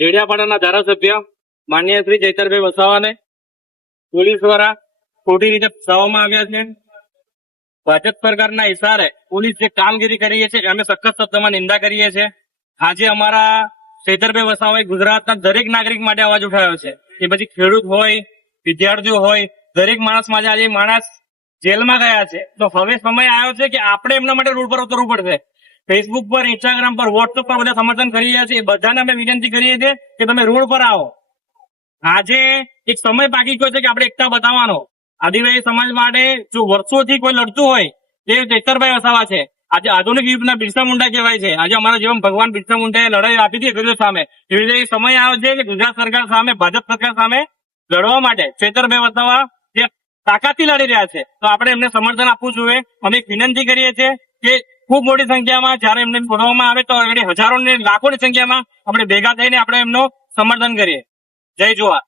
જેડિયાપાડાના ધારાસભ્ય માનનીય શ્રી ચૈતરભાઈ વસાવાને પોલીસ દ્વારા ખોટી રીતે ફસાવવામાં આવ્યા છે. ભાજપ સરકારના ઇશારે પોલીસ જે કામગીરી કરી છે અમે સખત શબ્દમાં નિંદા કરીએ છીએ. આજે અમારા ચૈતરભાઈ વસાવાએ ગુજરાતના દરેક નાગરિક માટે અવાજ ઉઠાવ્યો છે. એ પછી ખેડૂત હોય, વિદ્યાર્થીઓ હોય, દરેક માણસ માટે આજે માણસ જેલમાં ગયા છે. તો હવે સમય આવ્યો છે કે આપણે એમના માટે રોડ પર ઉતરવું પડશે. ફેસબુક પર, ઇન્સ્ટાગ્રામ પર, વોટ્સઅપ પર બધા સમર્થન કરી રહ્યા છે. એ બધાને અમે વિનંતી કરીએ છીએ કે તમે રોડ પર આવો. આજે એક સમય બાકી ગયો છે કે આપણે એકતા બતાવવાનો. આદિવાસી સમાજ માટે જો વર્ષોથી કોઈ લડતું હોય તે ચૈતરભાઈ વસાવા છે. આજે આધુનિક યુગના બિરસા મુંડા કહેવાય છે. આજે અમારા જીવન ભગવાન બિરસા મુંડાએ લડાઈ આપી હતી અંગ્રેજો સામે. એવી રીતે સમય આવ્યો છે કે ગુજરાત સરકાર સામે, ભાજપ સરકાર સામે લડવા માટે ચૈતરભાઈ વસાવા જે તાકાતથી લડી રહ્યા છે તો આપણે એમને સમર્થન આપવું જોઈએ. અમે એક વિનંતી કરીએ છીએ કે ખૂબ મોટી સંખ્યામાં જયારે એમને બોલાવવામાં આવે તો હજારો ને લાખોની સંખ્યામાં આપણે ભેગા થઈને આપણે એમનો સમર્થન કરીએ. જય જોહાર.